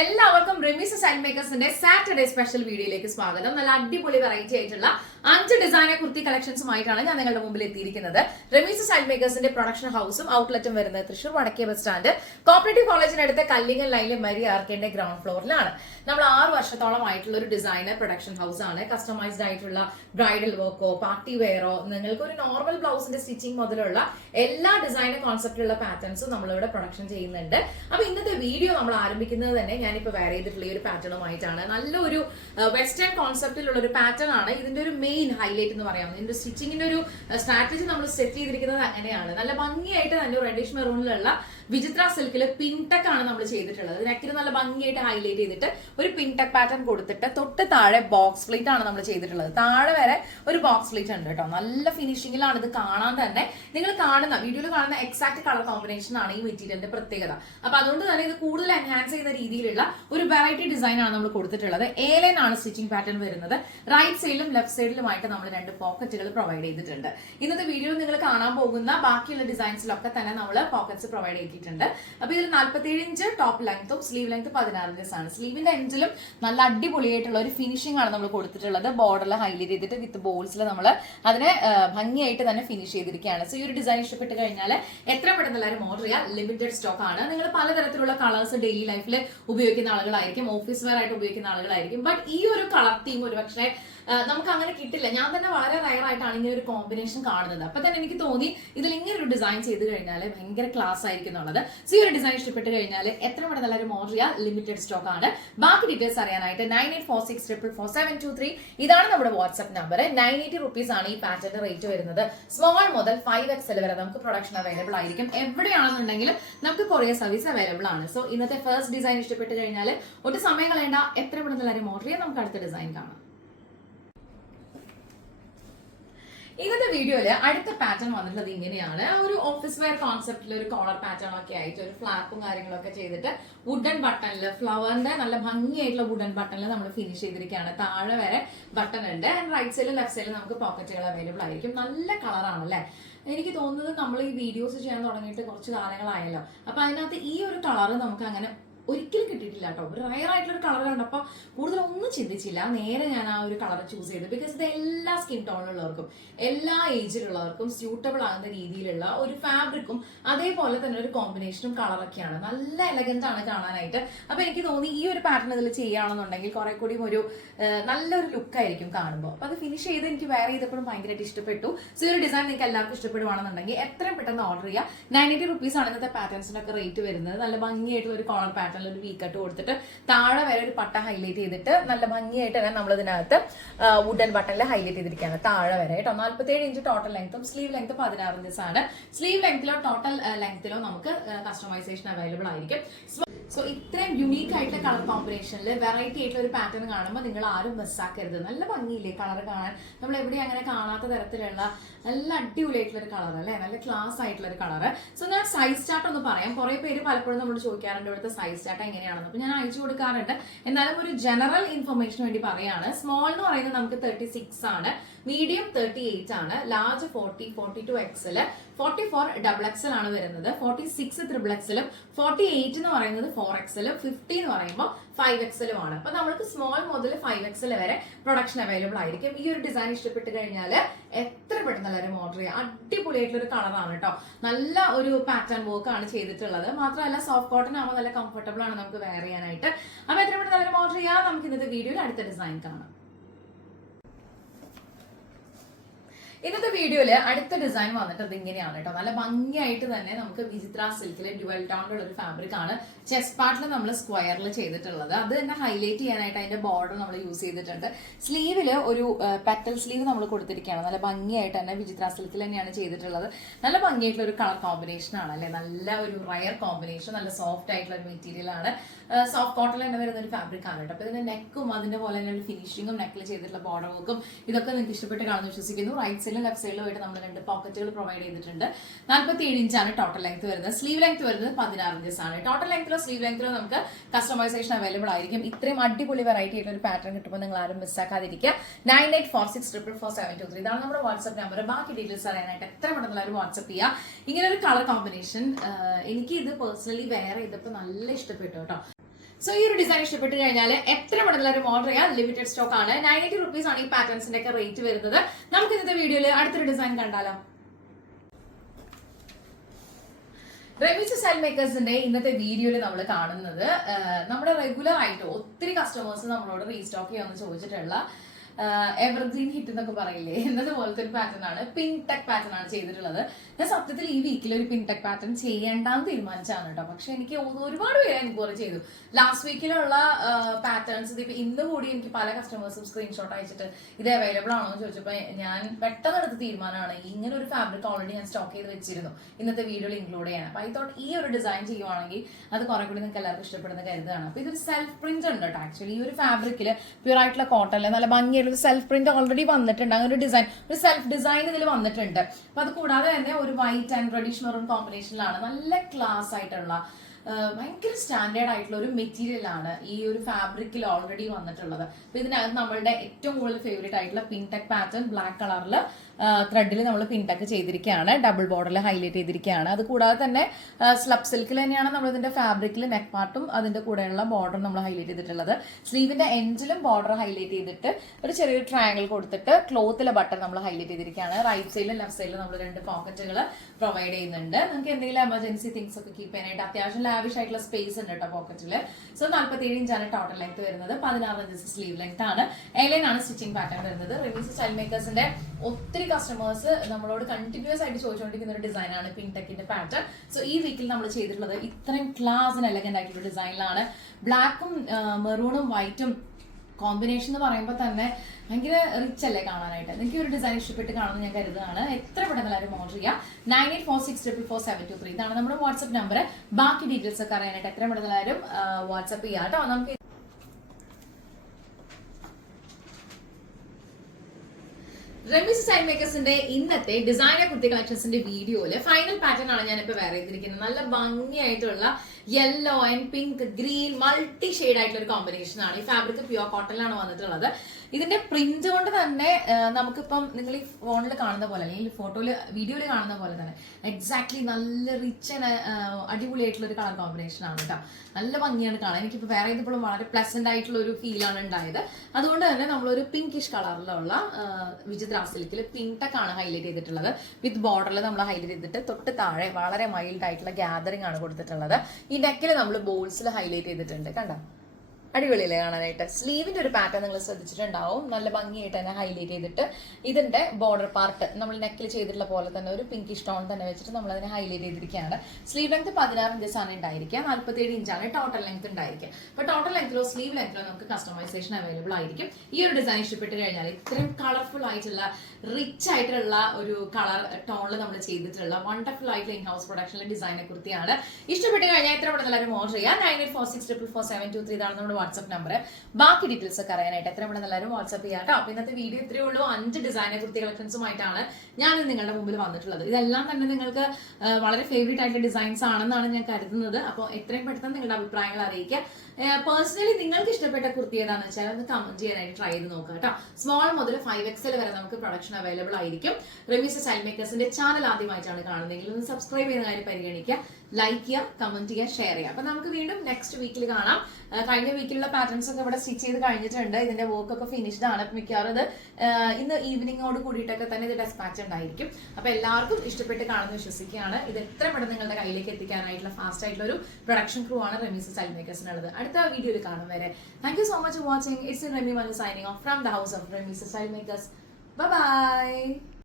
എല്ലാവർക്കും Remees style മേക്കേഴ്സിന്റെ Saturday special വീഡിയോയിലേക്ക് സ്വാഗതം. നല്ല അടിപൊളി വെറൈറ്റി ആയിട്ടുള്ള 5 ഡിസൈനർ കുർത്തി കളക്ഷൻസുമായിട്ടാണ് ഞാൻ നിങ്ങളുടെ മുമ്പിൽ എത്തിയിരിക്കുന്നത്. റെമീസ് സ്റ്റൈൽ മേക്കേഴ്സിന്റെ പ്രൊഡക്ഷൻ ഹൗസും ഔട്ട്ലെറ്റും വരുന്നത് തൃശൂർ വടക്കേ ബസ് സ്റ്റാൻഡ് കോപ്പറേറ്റീവ് കോളേജിനടുത്ത് കല്ലിങ്ങൽ ലൈനിലെ മരി ആർക്കേന്റെ ഗ്രൗണ്ട് ഫ്ലോറിലാണ്. നമ്മൾ 6 വർഷത്തോളമായിട്ടുള്ള ഒരു ഡിസൈനർ പ്രൊഡക്ഷൻ ഹൗസ് ആണ്. കസ്റ്റമൈസ്ഡ് ആയിട്ടുള്ള ബ്രൈഡൽ വർക്കോ പാർട്ടി വെയറോ നിങ്ങൾക്ക് ഒരു നോർമൽ ബ്ലൗസിന്റെ സ്റ്റിച്ചിങ് മുതലുള്ള എല്ലാ ഡിസൈനർ കോൺസെപ്റ്റിലുള്ള പാറ്റേൺസും നമ്മളിവിടെ പ്രൊഡക്ഷൻ ചെയ്യുന്നുണ്ട്. അപ്പൊ ഇന്നത്തെ വീഡിയോ നമ്മൾ ആരംഭിക്കുന്നത് തന്നെ ഞാനിപ്പോ വെയർ ചെയ്തിട്ടുള്ള ഈ ഒരു പാറ്റേണുമായിട്ടാണ്. നല്ലൊരു വെസ്റ്റേൺ കോൺസെപ്റ്റിലുള്ള ഒരു പാറ്റേൺ ആണ്. ഇതിന്റെ ഒരു മെയിൻ ഹൈലൈറ്റ് എന്ന് പറയാം. ഇതിന്റെ സ്റ്റിച്ചിങ്ങിന്റെ ഒരു സ്ട്രാറ്റജി നമ്മൾ സെറ്റ് ചെയ്തിരിക്കുന്നത് അങ്ങനെയാണ്. നല്ല ഭംഗിയായിട്ട് തന്നെ റെഡിഷ് മെറൂണിലുള്ള വിചിത്ര സിൽക്കില് പിൻടെക് ആണ് നമ്മൾ ചെയ്തിട്ടുള്ളത്. നെക്കിന് നല്ല ഭംഗിയായിട്ട് ഹൈലൈറ്റ് ചെയ്തിട്ട് ഒരു പിൻടെക് പാറ്റേൺ കൊടുത്തിട്ട് തൊട്ട് താഴെ ബോക്സ് പ്ലേറ്റ് ആണ് നമ്മൾ ചെയ്തിട്ടുള്ളത്. താഴെ വരെ ഒരു ബോക്സ് പ്ലേറ്റ് ഉണ്ട് കേട്ടോ. നല്ല ഫിനിഷിംഗിലാണ് ഇത് കാണാൻ തന്നെ. നിങ്ങൾ കാണുന്ന വീഡിയോയിൽ കാണുന്ന എക്സാക്ട് കളർ കോമ്പിനേഷൻ ആണ് ഈ മെറ്റീരിയലിന്റെ പ്രത്യേകത. അപ്പൊ അതുകൊണ്ട് തന്നെ ഇത് കൂടുതൽ എൻഹാൻസ് ചെയ്യുന്ന രീതിയിലുള്ള ഒരു വെറൈറ്റി ഡിസൈൻ ആണ് നമ്മൾ കൊടുത്തിട്ടുള്ളത്. A-line ആണ് സ്റ്റിച്ചിങ് പാറ്റേൺ വരുന്നത്. റൈറ്റ് സൈഡിലും ലെഫ്റ്റ് സൈഡിലുമായിട്ട് നമ്മൾ 2 പോക്കറ്റുകൾ പ്രൊവൈഡ് ചെയ്തിട്ടുണ്ട്. ഇന്നത്തെ വീഡിയോയിൽ നിങ്ങൾ കാണാൻ പോകുന്ന ബാക്കിയുള്ള ഡിസൈൻസിലൊക്കെ തന്നെ നമ്മൾ പോക്കറ്റ്സ് പ്രൊവൈഡ് ചെയ്തിട്ടുണ്ട്. അപ്പൊ ഇതിൽ 47 ഇഞ്ച് ടോപ്പ് ലെങ്ത്തും സ്ലീവ് ലെങ്ത് 16 ഇഞ്ചസ് ആണ്. സ്ലീവിന്റെ എൻഡിലും നല്ല അടിപൊളിയായിട്ടുള്ള ഒരു ഫിനിഷിംഗ് ആണ് നമ്മൾ കൊടുത്തിട്ടുള്ളത്. ബോർഡറിൽ ഹൈലൈറ്റ് ചെയ്തിട്ട് വിത്ത് ബോൾസിൽ നമ്മൾ അതിനെ ഭംഗിയായിട്ട് തന്നെ ഫിനിഷ് ചെയ്തിരിക്കുകയാണ്. സോ ഈ ഒരു ഡിസൈൻ ഇഷ്ടപ്പെട്ട് കഴിഞ്ഞാൽ എത്ര പെട്ടെന്ന് എല്ലാവരും ഓർഡർ ചെയ്യാം. ലിമിറ്റഡ് സ്റ്റോക്ക് ആണ്. നിങ്ങൾ പലതരത്തിലുള്ള കളേഴ്സ് ഡെയിലി ലൈഫിൽ ഉപയോഗിക്കുന്ന ആളുകളായിരിക്കും, ഓഫീസ് വെയർ ആയിട്ട് ഉപയോഗിക്കുന്ന ആളുകളായിരിക്കും. ബട്ട് ഈ ഒരു കളർ തീം ഒരു പക്ഷേ നമുക്ക് അങ്ങനെ കിട്ടില്ല. ഞാൻ തന്നെ വളരെ റയർ ആയിട്ടാണ് ഇങ്ങനെ ഒരു കോമ്പിനേഷൻ കാണുന്നത്. അപ്പൊ തന്നെ എനിക്ക് തോന്നി ഇതിൽ ഇങ്ങനെ ഒരു ഡിസൈൻ ചെയ്ത് കഴിഞ്ഞാൽ ഭയങ്കര ക്ലാസ് ആയിരിക്കും എന്നുള്ളത്. സോ ഈ ഒരു ഡിസൈൻ ഇഷ്ടപ്പെട്ട് കഴിഞ്ഞാൽ എത്ര പെട്ടെന്ന് എല്ലാവരും ഓർഡർ ചെയ്യാം. ലിമിറ്റഡ് സ്റ്റോക്ക് ആണ്. ബാക്കി ഡീറ്റെയിൽസ് അറിയാനായിട്ട് 9846444723 ഇതാണ് നമ്മുടെ വാട്സ്ആപ്പ് നമ്പർ. 980 റുപ്പീസ് ആണ് ഈ പാറ്റേണിന്റെ റേറ്റ് വരുന്നത്. സ്മോൾ മുതൽ 5XL വരെ നമുക്ക് പ്രൊഡക്ഷൻ അവൈലബിൾ ആയിരിക്കും. എവിടെയാണെന്നുണ്ടെങ്കിലും നമുക്ക് കൊറിയർ സർവീസ് അവൈലബിൾ ആണ്. സോ ഇന്നത്തെ ഫസ്റ്റ് ഡിസൈൻ ഇഷ്ടപ്പെട്ട് കഴിഞ്ഞാൽ ഒട്ടും സമയം കളയേണ്ട, എത്ര പെട്ടെന്ന് എല്ലാവരും ഓർഡർ ചെയ്യാം. നമുക്ക് അടുത്ത ഡിസൈൻ കാണാം. ഇന്നത്തെ വീഡിയോയില് അടുത്ത പാറ്റേൺ വന്നിട്ടുള്ളത് ഇങ്ങനെയാണ്. ഒരു ഓഫീസ് വെയർ കോൺസെപ്റ്റിൽ ഒരു കോളർ പാറ്റേൺ ഒക്കെ ആയിട്ട് ഒരു ഫ്ലാപ്പും കാര്യങ്ങളൊക്കെ ചെയ്തിട്ട് വുഡൻ ബട്ടണില് ഫ്ലവറിന്റെ നല്ല ഭംഗിയായിട്ടുള്ള വുഡൻ ബട്ടണിൽ നമ്മൾ ഫിനിഷ് ചെയ്തിരിക്കുകയാണ്. താഴെ വരെ ബട്ടൺ ഉണ്ട്. ആൻഡ് റൈറ്റ് സൈഡിലും ലെഫ്റ്റ് സൈഡിലും നമുക്ക് പോക്കറ്റുകൾ അവൈലബിൾ ആയിരിക്കും. നല്ല കളറാണ് അല്ലേ. എനിക്ക് തോന്നുന്നത് നമ്മൾ ഈ വീഡിയോസ് ചെയ്യാൻ തുടങ്ങിയിട്ട് കുറച്ച് കാലങ്ങളായല്ലോ. അപ്പൊ അതിനകത്ത് ഈ ഒരു കളർ നമുക്ക് അങ്ങനെ ഒരിക്കലും കിട്ടിയിട്ടില്ല കേട്ടോ. ഒരു റയർ ആയിട്ടുള്ള കളർ കണ്ടപ്പോൾ കൂടുതലൊന്നും ചിന്തിച്ചില്ല. നേരെ ഞാൻ ആ ഒരു കളർ ചൂസ് ചെയ്തു. ബിക്കോസ് ഇത് എല്ലാ സ്കിൻ ടോണിലുള്ളവർക്കും എല്ലാ ഏജിലുള്ളവർക്കും സ്യൂട്ടബിൾ ആകുന്ന രീതിയിലുള്ള ഒരു ഫാബ്രിക്കും അതേപോലെ തന്നെ ഒരു കോമ്പിനേഷനും കളറൊക്കെയാണ്. നല്ല എലഗന്റ് ആണ് കാണാനായിട്ട്. അപ്പൊ എനിക്ക് തോന്നി ഈ ഒരു പാറ്റേൺ ഇതിൽ ചെയ്യുകയാണെന്നുണ്ടെങ്കിൽ കുറെ കൂടി ഒരു നല്ലൊരു ലുക്കായിരിക്കും കാണുമ്പോൾ. അപ്പൊ അത് ഫിനിഷ് ചെയ്ത് എനിക്ക് വെയർ ചെയ്തപ്പോഴും ഭയങ്കരമായിട്ട് ഇഷ്ടപ്പെട്ടു. സോ ഈ ഒരു ഡിസൈൻ നിങ്ങൾക്ക് എല്ലാവർക്കും ഇഷ്ടപ്പെടുവാണെന്നുണ്ടെങ്കിൽ എത്രയും പെട്ടെന്ന് ഓർഡർ ചെയ്യുക. 980 റുപ്പീസ് ആണ് ഇന്നത്തെ പാറ്റേൺസിനൊക്കെ റേറ്റ് വരുന്നത്. നല്ല ഭംഗിയായിട്ടുള്ള ഒരു കോളർ പാറ്റേൺ ഒരു വി കട്ട് കൊടുത്തിട്ട് താഴെ വരെ ഒരു പട്ട ഹൈലൈറ്റ് ചെയ്തിട്ട് നല്ല ഭംഗിയായിട്ട് തന്നെ നമ്മൾ ഇതിനകത്ത് വുഡൻ ബട്ടണിൽ ഹൈലൈറ്റ് ചെയ്തിരിക്കുകയാണ് താഴെ വരെ കേട്ടോ. 47 ഇഞ്ച് ടോട്ടൽ ലെങ്ത്തും സ്ലീവ് ലെങ്ത് 16 ഇഞ്ചസ് ആണ്. സ്ലീവ് ലെങ്ത്തിലോ ടോട്ടൽ ലെങ്ത്തിലോ നമുക്ക് കസ്റ്റമൈസേഷൻ അവൈലബിൾ ആയിരിക്കും. സോ ഇത്രയും യുണീക്ക് ആയിട്ടുള്ള കളർ കോമ്പിനേഷനിൽ വെറൈറ്റി ആയിട്ടുള്ള ഒരു പാറ്റേൺ കാണുമ്പോൾ നിങ്ങൾ ആരും മിസ്സാക്കരുത്. നല്ല ഭംഗിയില്ലേ കളർ കാണാൻ. നമ്മൾ എവിടെയും അങ്ങനെ കാണാത്ത തരത്തിലുള്ള നല്ല അടിപൊളിയായിട്ടുള്ള ഒരു കളർ അല്ലേ. നല്ല ക്ലാസ് ആയിട്ടുള്ള ഒരു കളർ. സോ ഞാൻ സൈസ് ചാർട്ട് ഒന്ന് പറയാം. കുറെ പേര് പലപ്പോഴും നമ്മൾ ചോദിക്കാറുണ്ട് ഇവിടുത്തെ സൈസ് ചാർട്ട് എങ്ങനെയാണെന്ന്. അപ്പൊ ഞാൻ അയച്ചു കൊടുക്കാറുണ്ട്. എന്നാലും ഒരു ജനറൽ ഇൻഫർമേഷന് വേണ്ടി പറയാണ്. സ്മോൾ എന്ന് പറയുന്നത് നമുക്ക് 36 ആണ്, മീഡിയം 38 ആണ്, ലാർജ് 40, 42 XL, 44 XXL ആണ് വരുന്നത്, 46 XXL, 48 എന്ന് പറയുന്നത് 4XL, 50 എന്ന് പറയുമ്പോൾ 5XL ആണ്. അപ്പൊ നമുക്ക് സ്മോൾ മുതൽ 5XL വരെ പ്രൊഡക്ഷൻ അവൈലബിൾ ആയിരിക്കും. ഈ ഒരു ഡിസൈൻ ഇഷ്ടപ്പെട്ട് കഴിഞ്ഞാൽ എത്ര പെട്ടെന്ന് എല്ലാവരും ഓർഡർ ചെയ്യാം. അടിപൊളിയായിട്ടുള്ള ഒരു കളറാണ് കേട്ടോ. നല്ല ഒരു പാറ്റേൺ വർക്ക് ആണ് ചെയ്തിട്ടുള്ളത്. മാത്രമല്ല സോഫ്റ്റ് കോട്ടൺ ആവുമ്പോൾ നല്ല കംഫർട്ടബിൾ ആണ് നമുക്ക് വെയർ ചെയ്യാനായിട്ട്. അപ്പൊ എത്ര പെട്ടെന്ന് എല്ലാവരും ഓർഡർ ചെയ്യാം. നമുക്ക് ഇന്നത്തെ വീഡിയോയിൽ അടുത്ത ഡിസൈൻ കാണാം. ഇന്നത്തെ വീഡിയോയില് അടുത്ത ഡിസൈൻ വന്നിട്ട് അത് ഇങ്ങനെയാണ് കേട്ടോ. നല്ല ഭംഗിയായിട്ട് തന്നെ നമുക്ക് വിചിത്ര സിൽക്കിലെ ഡ്യുവൽ ടോണിലുള്ള ഒരു ഫാബ്രിക് ആണ്. ചെസ്റ്റ് പാർട്ടിൽ നമ്മൾ സ്ക്വയറിൽ ചെയ്തിട്ടുള്ളത്. അത് തന്നെ ഹൈലൈറ്റ് ചെയ്യാനായിട്ട് അതിന്റെ ബോർഡർ നമ്മൾ യൂസ് ചെയ്തിട്ടുണ്ട്. സ്ലീവില് ഒരു പെറ്റൽ സ്ലീവ് നമ്മൾ കൊടുത്തിരിക്കുകയാണ്. നല്ല ഭംഗിയായിട്ട് തന്നെ വിചിത്ര സിൽക്കിൽ തന്നെയാണ് ചെയ്തിട്ടുള്ളത്. നല്ല ഭംഗിയായിട്ടുള്ള ഒരു കളർ കോമ്പിനേഷൻ ആണ് അല്ലെ. നല്ല ഒരു റയർ കോമ്പിനേഷൻ, നല്ല സോഫ്റ്റ് ആയിട്ടുള്ള ഒരു മെറ്റീരിയൽ ആണ്. സോഫ്റ്റ് കോട്ടൺ തന്നെ വരുന്ന ഒരു ഫാബ്രിക് ആണ് കേട്ടോ. അപ്പൊ ഇതിന്റെ നെക്കും അതിന്റെ പോലെ തന്നെ ഫിനിഷിങ്ങും നെക്കിൽ ചെയ്തിട്ടുള്ള ബോർഡർ വർക്കും ഇതൊക്കെ നിങ്ങൾക്ക് ഇഷ്ടപ്പെട്ട് കാണുന്നു വിശ്വസിക്കുന്നു. റൈറ്റ് സൈഡിലും ലെഫ്റ്റ് സൈഡിലും ആയിട്ട് നമ്മൾ 2 പോക്കറ്റുകൾ പ്രൊവൈഡ് ചെയ്തിട്ടുണ്ട്. 47 ഇഞ്ചാണ് ടോട്ടൽ ലെങ്ത് വരുന്നത്. സ്ലീവ് ലെങ്ത് വരുന്നത് 16 ഇഞ്ചസ് ആണ്. ടോട്ടൽ ലെങ്ത്തിലോ സ്ലീവ് ലെങ്ത്തിലോ നമുക്ക് കസ്റ്റമൈസേഷൻ അവൈലബിൾ ആയിരിക്കും. ഇത്രയും അടിപൊളി വെറൈറ്റി ആയിട്ട് ഒരു പാറ്റേൺ കിട്ടുമ്പോൾ നിങ്ങൾ ആരും മിസ്സാക്കാതിരിക്കുക. 9846444723 ഇതാണ് നമ്മുടെ വാട്സ്ആപ്പ് നമ്പർ. ബാക്കി ഡീറ്റെയിൽസ് അറിയാനായിട്ട് എത്ര പെട്ടെന്ന് എല്ലാവരും വാട്സ്ആപ്പ് ചെയ്യുക. ഇങ്ങനെ ഒരു കളർ കോമ്പിനേഷൻ എനിക്ക് ഇത് പേഴ്സണലി വെയർ ചെയ്തപ്പോൾ നല്ല ഇഷ്ടപ്പെട്ടു കേട്ടോ. സോ ഈ ഒരു ഡിസൈൻ ഇഷ്ടപ്പെട്ട് കഴിഞ്ഞാൽ എത്ര പെട്ടെന്ന് ഓർഡർ ചെയ്യാം. ലിമിറ്റഡ് സ്റ്റോക്ക് ആണ്. 980 rupees ആണ് ഈ പാറ്റേൺസിന്റെ ഒക്കെ റേറ്റ് വരുന്നത്. നമുക്ക് ഇന്നത്തെ വീഡിയോയിൽ അടുത്തൊരു ഡിസൈൻ കണ്ടാലോ. റെമീസ് സ്റ്റൈൽ മേക്കേഴ്സിന്റെ ഇന്നത്തെ വീഡിയോയിൽ നമ്മൾ കാണുന്നത് നമ്മുടെ റെഗുലർ ആയിട്ട് ഒത്തിരി കസ്റ്റമേഴ്സ് നമ്മളോട് റീസ്റ്റോക്ക് ചെയ്യാമെന്ന് ചോദിച്ചിട്ടുള്ള എവർഗ്രീൻ ഹിറ്റ് എന്നൊക്കെ പറയില്ലേ എന്നതുപോലത്തെ ഒരു പാറ്റേൺ ആണ്. പിങ്ക് ടെക് പാറ്റേൺ ആണ് ചെയ്തിട്ടുള്ളത്. ഞാൻ സത്യത്തിൽ ഈ വീക്കിൽ ഒരു പിങ്ക് ടെക് പാറ്റേൺ ചെയ്യേണ്ടെന്ന് തീരുമാനിച്ചാണ് കേട്ടോ. പക്ഷെ എനിക്ക് ഒരുപാട് പേര് എൻക്വയറി ചെയ്തു. ലാസ്റ്റ് വീക്കിലുള്ള പാറ്റേൺസ് ഇപ്പൊ ഇന്ന് കൂടി എനിക്ക് പല കസ്റ്റമേഴ്സും സ്ക്രീൻഷോട്ട് അയച്ചിട്ട് ഇത് അവൈലബിൾ ആണോ എന്ന് ചോദിച്ചപ്പോൾ ഞാൻ പെട്ടെന്ന് എടുത്ത തീരുമാനമാണ്. ഇങ്ങനെ ഒരു ഫാബ്രിക് ഓൾറെഡി ഞാൻ സ്റ്റോക്ക് ചെയ്ത് വെച്ചിരുന്നു ഇന്നത്തെ വീഡിയോയിൽ ഇൻക്ലൂഡ് ചെയ്യാൻ. അപ്പൊ ഐ തോട്ട് ഈ ഒരു ഡിസൈൻ ചെയ്യുവാണെങ്കിൽ അത് കുറെ കൂടി നിങ്ങൾക്ക് എല്ലാവർക്കും ഇഷ്ടപ്പെടുന്ന കരുതാണ്. അപ്പൊ ഇതൊരു സെൽഫ് പ്രിന്റ് ഉണ്ട് കേട്ടോ. ആക്ച്വലി ഈ ഒരു ഫാബ്രിക്കിൽ പ്യൂർ ആയിട്ടുള്ള കോട്ടണിൽ നല്ല ഭംഗിയുള്ള ഒരു സെൽഫ് പ്രിന്റ് ഓൾറെഡി വന്നിട്ടുണ്ട്. അങ്ങനെ ഒരു ഡിസൈൻ, ഒരു സെൽഫ് ഡിസൈൻ ഇതിൽ വന്നിട്ടുണ്ട്. അപ്പൊ അത് കൂടാതെ തന്നെ ഒരു വൈറ്റ് ആൻഡ് റെഡിഷ് മെറൂൺ കോമ്പിനേഷനിലാണ് നല്ല ക്ലാസ് ആയിട്ടുള്ള ഭയങ്കര സ്റ്റാൻഡേർഡ് ആയിട്ടുള്ള ഒരു മെറ്റീരിയൽ ആണ് ഈ ഒരു ഫാബ്രിക്കിൽ ഓൾറെഡി വന്നിട്ടുള്ളത്. അപ്പൊ ഇതിനകത്ത് നമ്മളുടെ ഏറ്റവും കൂടുതൽ ഫേവറേറ്റ് ആയിട്ടുള്ള പിങ്ക് ടെക് പാറ്റേൺ ബ്ലാക്ക് കളറിൽ ത്രെഡിൽ നമ്മൾ പിങ്ക് ടെക് ചെയ്തിരിക്കുകയാണ്. ഡബിൾ ബോർഡറിൽ ഹൈലൈറ്റ് ചെയ്തിരിക്കുകയാണ്. അത് കൂടാതെ തന്നെ സ്ലബ് സിൽക്കിൽ തന്നെയാണ് നമ്മൾ ഇതിന്റെ ഫാബ്രിക്കിൽ നെക്ക് പാർട്ടും അതിന്റെ കൂടെയുള്ള ബോർഡറും നമ്മൾ ഹൈലൈറ്റ് ചെയ്തിട്ടുള്ളത്. സ്ലീവിന്റെ എൻഡിലും ബോർഡർ ഹൈലൈറ്റ് ചെയ്തിട്ട് ഒരു ചെറിയൊരു ട്രയാങ്കിൾ കൊടുത്തിട്ട് ക്ലോത്തിലെ ബട്ടൺ നമ്മൾ ഹൈലൈറ്റ് ചെയ്തിരിക്കുകയാണ്. റൈറ്റ് സൈഡിലും ലെഫ്റ്റ് സൈഡിലും നമ്മൾ 2 പോക്കറ്റുകൾ പ്രൊവൈഡ് ചെയ്യുന്നുണ്ട്. നിങ്ങൾക്ക് എന്തെങ്കിലും എമർജൻസി തിങ്സ് ഒക്കെ കീപ്പ് ചെയ്യാനായിട്ട് അത്യാവശ്യം ലാവിഷ് ആയിട്ടുള്ള സ്പേസ് ഉണ്ട് കേട്ടോ പോക്കറ്റില്. സോ 47 ഇഞ്ചാണ് ടോട്ടൽ ലെങ്ത് വരുന്നത്. 16 ഇഞ്ചസ് സ്ലീവ് ലെങ്ത് ആണ്. എലൈൻ ആണ് സ്റ്റിച്ചിങ് പാറ്റേൺ വരുന്നത്. റെമീസ് സ്റ്റൈൽ മേക്കേഴ്സിന്റെ ഒത്തിരി കസ്റ്റമേഴ്സ് നമ്മളോട് കണ്ടിന്യൂസ് ആയിട്ട് ചോദിച്ചുകൊണ്ടിരിക്കുന്ന ഒരു ഡിസൈനാണ് പിങ്ക് ടെക്കിന്റെ പാറ്റേൺ. സോ ഈ വീക്കിൽ നമ്മൾ ചെയ്തിട്ടുള്ളത് ഇത്രയും ക്ലാസ് ആൻഡ് എലഗന്റ് ആയിട്ടുള്ള ഡിസൈനിലാണ്. ബ്ലാക്കും മെറൂണും വൈറ്റും കോമ്പിനേഷൻ എന്ന് പറയുമ്പോൾ തന്നെ ഭയങ്കര റിച്ച് അല്ലേ കാണാനായിട്ട്. നിങ്ങൾക്ക് ഒരു ഡിസൈൻ ഇഷ്ടപ്പെട്ട് കാണുമെന്ന് ഞാൻ കരുതുകയാണ്. എത്ര പെട്ടെന്ന് എല്ലാവരും ഓർഡർ ചെയ്യുക. 9846444723 ഇതാണ് നമ്മുടെ വാട്സ്ആപ്പ് നമ്പർ. ബാക്കി ഡീറ്റെയിൽസ് ഒക്കെ അറിയാനായിട്ട് എത്ര പെട്ടെന്ന് എല്ലാവരും വാട്സ്ആപ്പ് ചെയ്യാം കേട്ടോ. നമുക്ക് റെമീസ് സ്റ്റൈൽ മേക്കേഴ്സിന്റെ ഇന്നത്തെ ഡിസൈനർ കുർത്തി കളക്ഷൻസിന്റെ വീഡിയോയില് ഫൈനൽ പാറ്റേൺ ആണ് ഞാനിപ്പോ വേറെ ചെയ്തിരിക്കുന്നത്. നല്ല ഭംഗിയായിട്ടുള്ള yellow and pink green multi shade ആയിട്ടുള്ള ഒരു കോമ്പിനേഷൻ ആണ്. ഈ ഫാബ്രിക് പ്യുവർ കോട്ടണിലാണ് വന്നിട്ടുള്ളത്. ഇതിന്റെ പ്രിന്റ് കൊണ്ട് തന്നെ നമുക്കിപ്പം നിങ്ങൾ ഈ ഫോണിൽ കാണുന്ന പോലെ അല്ലെങ്കിൽ ഫോട്ടോയിൽ വീഡിയോയിൽ കാണുന്ന പോലെ തന്നെ എക്സാക്ട്ലി നല്ല റിച്ച് ആൻഡ് അടിപൊളിയായിട്ടുള്ള ഒരു കളർ കോമ്പിനേഷൻ ആണ് കേട്ടോ. നല്ല ഭംഗിയാണ് കാണാൻ. എനിക്കിപ്പോൾ വേറെ ഇതിപ്പോഴും വളരെ പ്ലസന്റ് ആയിട്ടുള്ള ഒരു ഫീലാണ് ഉണ്ടായത്. അതുകൊണ്ട് തന്നെ നമ്മളൊരു പിങ്കിഷ് കളറിലുള്ള വിചിത്ര സിൽക്കിൽ പിങ്ക് ടെക് ആണ് ഹൈലൈറ്റ് ചെയ്തിട്ടുള്ളത്. വിത്ത് ബോർഡറിൽ നമ്മൾ ഹൈലൈറ്റ് ചെയ്തിട്ട് തൊട്ട് താഴെ വളരെ മൈൽഡ് ആയിട്ടുള്ള ഗ്യാദറിംഗ് ആണ് കൊടുത്തിട്ടുള്ളത്. ഈ നെക്കിൽ നമ്മൾ ബോൾസിൽ ഹൈലൈറ്റ് ചെയ്തിട്ടുണ്ട്. കണ്ടോ, അടിപൊളിയല്ലേ കാണാനായിട്ട്. സ്ലീവിന്റെ ഒരു പാറ്റേൺ നിങ്ങൾ ശ്രദ്ധിച്ചിട്ടുണ്ടാവും. നല്ല ഭംഗിയായിട്ട് തന്നെ ഹൈലൈറ്റ് ചെയ്തിട്ട് ഇതിന്റെ ബോർഡർ പാർട്ട് നമ്മൾ നെക്കിൽ ചെയ്തിട്ടുള്ള പോലെ തന്നെ ഒരു പിങ്കിഷ് ടോൺ തന്നെ വെച്ചിട്ട് നമ്മൾ അതിനെ ഹൈലൈറ്റ് ചെയ്തിരിക്കുകയാണ്. സ്ലീവ് ലെങ്ത് 16 ഇഞ്ചസ് ആണ് ഉണ്ടായിരിക്കുക. 47 ഇഞ്ചാണ് ടോട്ടൽ ലെങ്ത് ഉണ്ടായിരിക്കുക. അപ്പൊ ടോട്ടൽ ലെങ്ത്തിലോ സ്ലീവ് ലെങ്ത്തിലോ നമുക്ക് കസ്റ്റമൈസേഷൻ അവൈലബിൾ ആയിരിക്കും. ഈ ഒരു ഡിസൈൻ ഇഷ്ടപ്പെട്ട് കഴിഞ്ഞാൽ ഇത്രയും കളർഫുൾ ആയിട്ടുള്ള റിച്ച് ആയിട്ടുള്ള ഒരു കളർ ടോണിൽ നമ്മൾ ചെയ്തിട്ടുള്ള വണ്ടർഫുൾ ആയിട്ടുള്ള ഇൻ ഹൗസ് പ്രൊഡക്ഷനിലെ ഡിസൈനെ കുറിച്ചാണ്. ഇഷ്ടപ്പെട്ട് കഴിഞ്ഞാൽ എത്ര പെട്ടെന്ന് എല്ലാവരും ഓർഡർ ചെയ്യാം. 9846444723 ഇതാണ് നമ്മുടെ വാട്സ്ആപ്പ് നമ്പർ. ബാക്കി ഡീറ്റെയിൽസ് ഒക്കെ അറിയാനായിട്ട് എത്ര പെട്ടെന്ന് എല്ലാവരും വാട്സ്ആപ്പ് ചെയ്യാം കേട്ടോ. അപ്പൊ ഇന്നത്തെ വീഡിയോ ഇത്രയേ ഉള്ളൂ. 5 ഡിസൈനർ കുർത്തി കളക്ഷൻസുമായിട്ടാണ് ഞാൻ നിങ്ങളുടെ മുമ്പിൽ വന്നിട്ടുള്ളത്. ഇതെല്ലാം തന്നെ നിങ്ങൾക്ക് വളരെ ഫേവറേറ്റ് ആയിട്ടുള്ള ഡിസൈൻസ് ആണെന്നാണ് ഞാൻ കരുതുന്നത്. അപ്പോൾ എത്രയും പെട്ടെന്ന് നിങ്ങളുടെ അഭിപ്രായങ്ങൾ അറിയിക്കുക. പേഴ്സണലി നിങ്ങൾക്ക് ഇഷ്ടപ്പെട്ട കുർത്തി ഏതാണെന്ന് വെച്ചാൽ അത് കമന്റ് ചെയ്യാനായിട്ട് ട്രൈ ചെയ്ത് നോക്കുക കേട്ടോ. സ്മോൾ മുതൽ 5XL വരെ നമുക്ക് പ്രൊഡക്ഷൻ അവൈലബിൾ ആയിരിക്കും. റെമീസ് സ്റ്റൈൽ മേക്കേഴ്സിന്റെ ചാനൽ ആദ്യമായിട്ടാണ് കാണുന്നതെങ്കിൽ ഒന്ന് സബ്സ്ക്രൈബ് ചെയ്യുന്ന കാര്യം പരിഗണിക്കുക. ലൈക്ക് ചെയ്യുക, കമന്റ് ചെയ്യുക, ഷെയർ ചെയ്യുക. അപ്പൊ നമുക്ക് വീണ്ടും നെക്സ്റ്റ് വീക്കിൽ കാണാം. കഴിഞ്ഞ വീക്കിലുള്ള പാറ്റേൺസ് ഒക്കെ ഇവിടെ സ്റ്റിച്ച് ചെയ്ത് കഴിഞ്ഞിട്ടുണ്ട്. ഇതിന്റെ വർക്ക് ഒക്കെ ഫിനിഷ്ഡ് ആണ്. മിക്കവാറും ഇത് ഇന്ന് ഈവനിങ്ങോട് കൂടിയിട്ടൊക്കെ തന്നെ ഇത് ഡെസ്പാച്ച് ഉണ്ടായിരിക്കും. അപ്പൊ എല്ലാവർക്കും ഇഷ്ടപ്പെട്ട് കാണുമെന്ന് വിശ്വസിക്കുകയാണ്. ഇത് എത്ര പെട്ടെന്ന് നിങ്ങളുടെ കയ്യിലേക്ക് എത്തിക്കാനായിട്ടുള്ള ഫാസ്റ്റ് ആയിട്ടുള്ള ഒരു പ്രൊഡക്ഷൻ ക്രൂ ആണ് റെമീസ് സ്റ്റൈൽ മേക്കേഴ്സിനുള്ളത്. അടുത്ത വീഡിയോയിൽ കാണും വരെ thank you so much for watching. It's Remi Mallu signing off from the house of Remees style makers. Bye bye.